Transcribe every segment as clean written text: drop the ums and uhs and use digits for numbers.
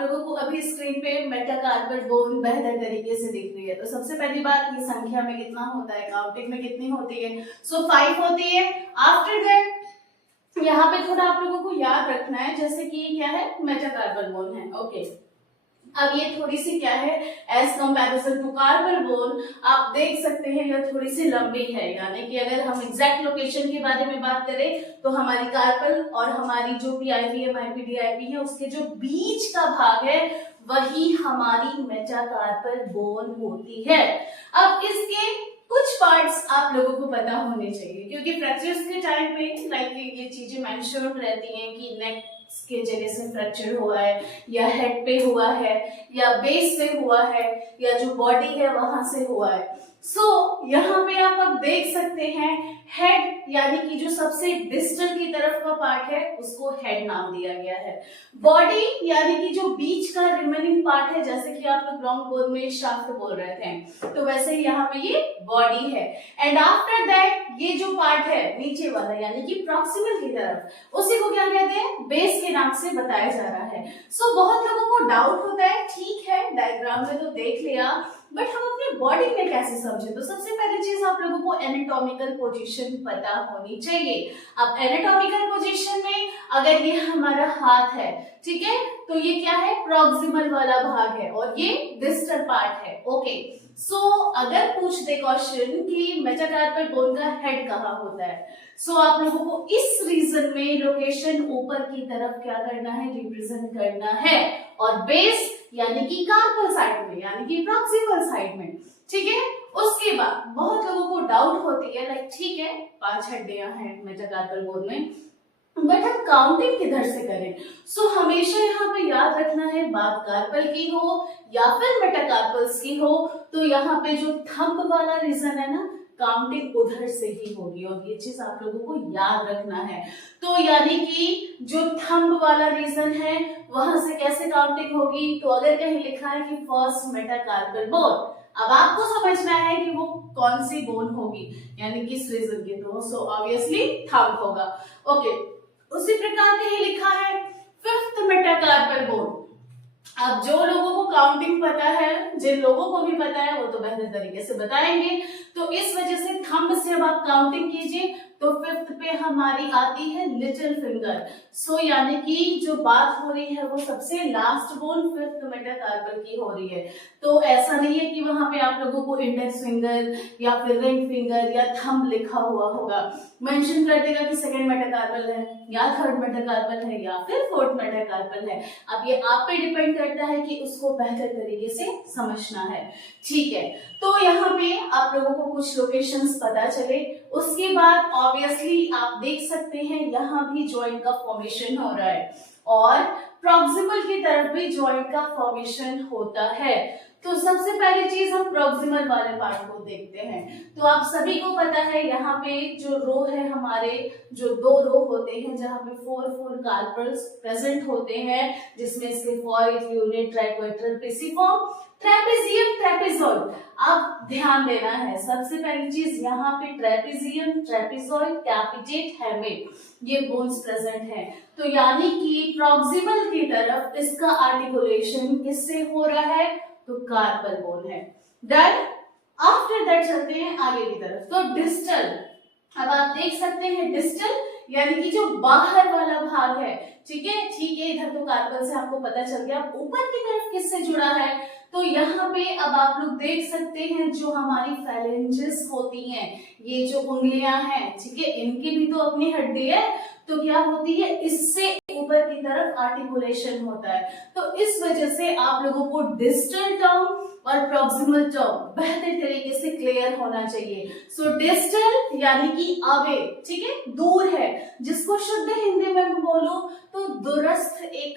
लोगों को अभी स्क्रीन पे मेटाकार्पल बोन बेहतर तरीके से दिख रही है। तो सबसे पहली बात, ये संख्या में कितना होता है, काउंटिंग में कितनी होती है? सो 5 होती है। आफ्टर दैट यहाँ पे थोड़ा आप लोगों को याद रखना है, जैसे कि क्या है, मेटाकार्पल बोन है। ओके, अब ये थोड़ी सी क्या है, as comparison to carpal bone आप देख सकते हैं यह थोड़ी सी लंबी है, यानी कि अगर हम एग्जैक्ट लोकेशन के बारे में बात करें तो हमारी कार्पल और हमारी जो पीआईपीएम आईपीडीआईपी है उसके जो बीच का भाग है वही हमारी मेटाकार्पल बोन होती है। अब इसके कुछ पार्ट्स आप लोगों को पता होने चाहिए, क्योंकि फ्रैक्चर्स के टाइम पे लाइक ये चीजें मेंशन रहती हैं कि नेक के जगह से फ्रैक्चर हुआ है, या हेड पे हुआ है, या बेस से हुआ है, या जो बॉडी है वहां से हुआ है। सो यहाँ पे आप अब देख सकते हैं हेड यानी कि जो सबसे डिस्टल की तरफ का पार्ट है उसको हेड नाम दिया गया है। बॉडी यानी कि जो बीच का रिमेनिंग पार्ट है, जैसे कि आप लोग लॉन्ग बोन में शाफ्ट बोल रहे थे, तो वैसे ही यहाँ पे ये बॉडी है। एंड आफ्टर दैट ये जो पार्ट है नीचे वाला यानी कि प्रॉक्सिमल की तरफ, उसी को क्या कहते हैं, बेस के नाम से बताया जा रहा है। सो बहुत लोगों को डाउट होता है, ठीक है डायग्राम में तो देख लिया, बट हम अपनी बॉडी में कैसे समझे? तो सबसे पहली चीज आप लोगों को एनाटॉमिकल पोजीशन पता होनी चाहिए। अब एनाटॉमिकल पोजीशन में अगर ये हमारा हाथ है, ठीक है, तो ये क्या है, प्रॉक्सिमल वाला भाग है और ये डिस्टल पार्ट है। ओके, सो अगर पूछ दे क्वेश्चन कि मेटाकार्पल बोन का हेड कहाँ होता है, सो आप लोगों को इस रीजन में लोकेशन ऊपर की तरफ क्या करना है, रिप्रेजेंट करना है, और बेस यानी कि कार्पल साइड में यानी कि प्रॉक्सिमल साइड में। ठीक है, उसके बाद बहुत लोगों को डाउट होती है लाइक ठीक है 5 हड्डियां हैं मेटाकार्पल बोन में, बट हम काउंटिंग किधर से करें? सो हमेशा यहाँ पे याद रखना है, बात कार्पल की हो या फिर मेटाकार्पल्स की हो, तो यहाँ पे जो थंब वाला रीजन है ना, काउंटिंग उधर से ही होगी, और ये चीज आप लोगों को याद रखना है। तो यानी कि जो थंब वाला रीजन है वहां से कैसे काउंटिंग होगी? तो अगर कहीं लिखा है कि फर्स्ट मेटाकार्पल बोन, अब आपको समझना है कि वो कौन सी बोन होगी, यानी किस रीजन की, तो सो ऑब्वियसली थंब होगा। ओके, उसी प्रकार कहीं लिखा है फिफ्थ मेटाकार्पल बोन। अब जो लोगों को काउंटिंग पता है, जिन लोगों को भी पता है, वो तो बेहतर तरीके से बताएंगे। तो इस वजह से थंब से अब आप काउंटिंग कीजिए, तो फिफ्थ पे हमारी आती है लिटिल फिंगर। सो यानी कि जो बात हो रही है वो सबसे लास्ट बोन फिफ्थ मेटाकार्पल की हो रही है। तो ऐसा नहीं है कि वहां पे आप लोगों को इंडेक्स फिंगर या फिर रिंग फिंगर या थंब लिखा हुआ होगा, मेंशन कर देगा कि सेकंड मेटाकार्पल है या थर्ड मेटाकार्पल है या फिर फोर्थ मेटाकार्पल है। अब ये आप पे डिपेंड करता है कि उसको बेहतर तरीके से समझना है। ठीक है, तो यहाँ पे आप लोगों को कुछ लोकेशंस पता चले, उसके बाद ऑब्वियसली आप देख सकते हैं यहाँ भी जॉइंट का फॉर्मेशन हो रहा है और प्रॉक्सिमल की तरफ भी जॉइंट का फॉर्मेशन होता है। तो सबसे पहली चीज हम प्रॉक्सिमल वाले पार्ट को देखते हैं। तो आप सभी को पता है यहाँ पे जो रो है, हमारे जो 2 रो होते हैं जहाँ पे 4 कार्पल्स प्रेजेंट होते हैं, जिसमें इसके फॉरिक यूनिट ट्राइक्वाड्रल पेसिफॉर्म ट्रेपेजियम ट्रेपेजॉइड। अब ध्यान देना है, सबसे पहली चीज यहाँ पे ट्रेपेजियम ट्रेपेजॉइड कैपिटेट हेमेट ये बोन्स प्रेजेंट है। तो यानी कि प्रॉक्सिमल की तरफ इसका आर्टिकुलेशन किससे हो रहा है? तो कार्पल बोन है। डन। आफ्टर दैट चलते हैं आगे की तरफ। तो डिस्टल, अब आप देख सकते हैं डिस्टल यानी कि जो बाहर वाला भाग है, ठीक है, इधर तो कार्पल से आपको पता चल गया। ऊपर की तरफ किससे जुड़ा है? तो यहाँ पे अब आप लोग देख सकते हैं जो हमारी फेलेंजेस होती हैं, ये जो उंगलियां हैं, ठीक है, इनकी भी तो अपनी हड्डी है, तो क्या होती है, इससे ऊपर की तरफ आर्टिकुलेशन होता है। तो इस वजह से आप लोगों को डिस्टल टर्म और प्रॉक्सिमल टर्म बेहतर तरीके से क्लियर होना चाहिए। सो डिस्टल यानी कि अवे, ठीक है, दूर है, जिसको शुद्ध हिंदी में बोलो तो दूरस्थ एक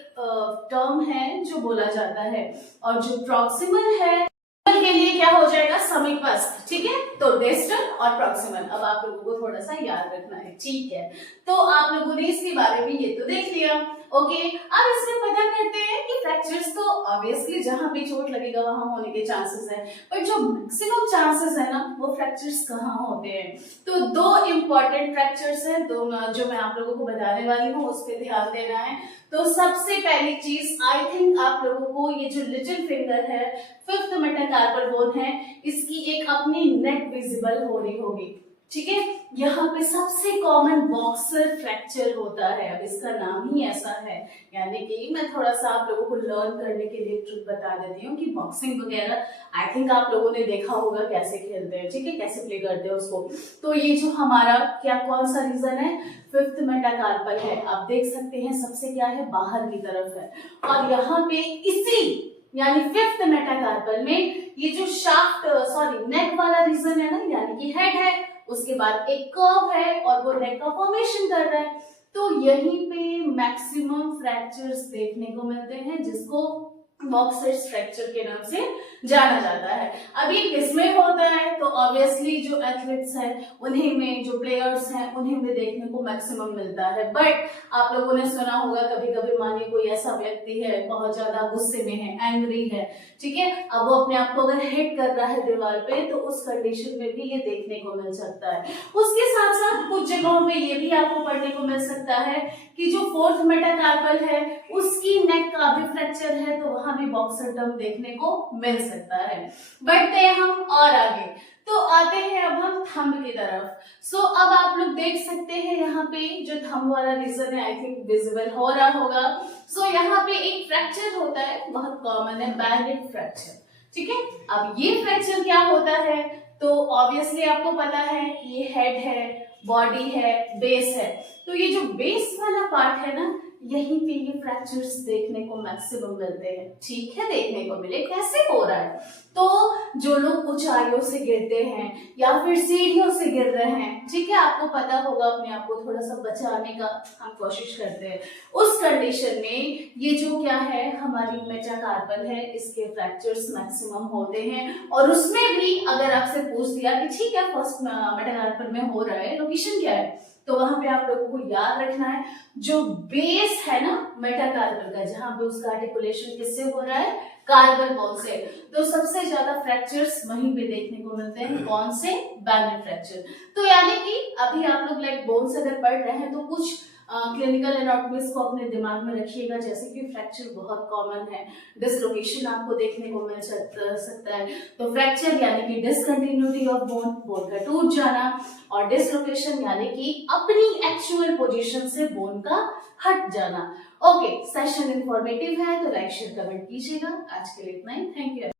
टर्म है जो बोला जाता है, और जो प्रॉक्सिमल है के लिए क्या हो जाएगा, समीपस्थ। ठीक है, तो डिस्टल और प्रॉक्सिमल अब आप लोगों को थोड़ा सा याद रखना है। ठीक है, तो आप लोगों ने इसके बारे में ये तो देख लिया। ओके, अब इसमें पता करते हैं कि फ्रैक्चर्स तो ऑब्वियसली जहां भी चोट लगेगा वहां होने के चांसेस है, बट जो मैक्सिमम चांसेस है ना वो फ्रैक्चर्स कहाँ होते हैं। तो दो इंपॉर्टेंट फ्रैक्चर्स हैं, दो जो मैं आप लोगों को बताने वाली हूँ उस पर ध्यान देना है। तो सबसे पहली चीज आई थिंक आप लोगों को ये जो लिटिल फिंगर है, 5th मेटाकार्पल बोन है, इसकी एक अपनी नेक विजिबल हो रही होगी, ठीक है। यहाँ पे सबसे कॉमन बॉक्सर फ्रैक्चर होता है, अब इसका नाम ही ऐसा है, यानी कि मैं थोड़ा सा आप लोगों को लर्न करने के लिए ट्रिक बता देती हूँ कि बॉक्सिंग वगैरह आई थिंक आप लोगों ने देखा होगा कैसे खेलते हैं, ठीक है, कैसे प्ले करते हैं उसको। तो ये जो हमारा क्या कौन सा रीजन है, 5th मेटाकार्पल है। आप देख सकते हैं सबसे क्या है, बाहर की तरफ है, और यहाँ पे इसी यानी 5th मेटाकार्पल में ये जो शाफ्ट नेक वाला रीजन है ना, यानी कि हेड है, उसके बाद एक कर्व है और वो नेक का फॉर्मेशन कर रहा है। तो यहीं पे मैक्सिमम फ्रैक्चर्स देखने को मिलते हैं, जिसको बॉक्सर्स फ्रैक्चर के नाम से जाना जाता है। अब ये किसमें होता है, तो ऑब्वियसली जो एथलीट्स हैं उन्हीं में, जो प्लेयर्स हैं उन्हीं में देखने को मैक्सिमम मिलता है। बट आप लोगों ने सुना होगा कभी कभी, मानिए कोई ऐसा व्यक्ति है बहुत ज्यादा गुस्से में है, एंग्री है, ठीक है, अब वो अपने आप को अगर हिट कर रहा है दीवार पे, तो उस कंडीशन में भी ये देखने को मिल सकता है। उसके साथ साथ कुछ जगहों पे ये भी आपको पढ़ने को मिल सकता है कि जो 4th मेटाकार्पल है उसकी नेक का भी फ्रैक्चर है, तो वहां भी बॉक्सर टर्म देखने को मिल सकता है। बढ़ते हैं हम और आगे, तो आते हैं अब हम थंब की तरफ। सो अब आप लोग देख सकते हैं यहाँ पे जो थंब वाला रीजन है आई थिंक विजिबल हो रहा होगा। सो यहाँ पे एक फ्रैक्चर होता है, बहुत कॉमन है, बैलेट फ्रैक्चर, ठीक है। अब ये फ्रैक्चर क्या होता है, तो ऑब्वियसली आपको पता है कि ये हेड है, बॉडी है, बेस है, तो ये जो बेस वाला पार्ट है ना, यहीं पे ये फ्रैक्चर्स देखने को मैक्सिमम मिलते हैं, ठीक है। देखने को मिले कैसे हो रहा है, तो जो लोग ऊंचाइयों से गिरते हैं या फिर सीढ़ियों से गिर रहे हैं, ठीक है, आपको पता होगा अपने आप को थोड़ा सा बचाने का हम कोशिश करते हैं, उस कंडीशन में ये जो क्या है हमारी मेटाकार्पल है, इसके फ्रैक्चर्स मैक्सिमम होते हैं। और उसमें भी अगर आपसे पूछ दिया कि ठीक है 1st मेटाकार्पल में हो रहा है, लोकेशन क्या है, तो वहां पे आप लोगों को याद रखना है जो बेस है ना मेटाकार्पल का, जहां पे उसका आर्टिकुलेशन किससे हो रहा है, कार्बन बोन से, तो सबसे ज्यादा फ्रैक्चर्स वहीं पे देखने को मिलते हैं, कौन से, बैलेट फ्रैक्चर। तो यानी कि अभी आप लोग लाइक बोन्स अगर पढ़ रहे हैं तो कुछ क्लिनिकल एनाटॉमीज को अपने दिमाग में रखिएगा, जैसे कि फ्रैक्चर बहुत कॉमन है, डिसलोकेशन आपको देखने को मिल सकता है। तो फ्रैक्चर यानी कि डिसकंटिन्यूटी ऑफ बोन, बोन का टूट जाना, और डिसलोकेशन यानी कि अपनी एक्चुअल पोजीशन से बोन का हट जाना। ओके, सेशन इंफॉर्मेटिव है तो लाइक शेयर कमेंट कीजिएगा। आज के लिए इतना ही, थैंक यू।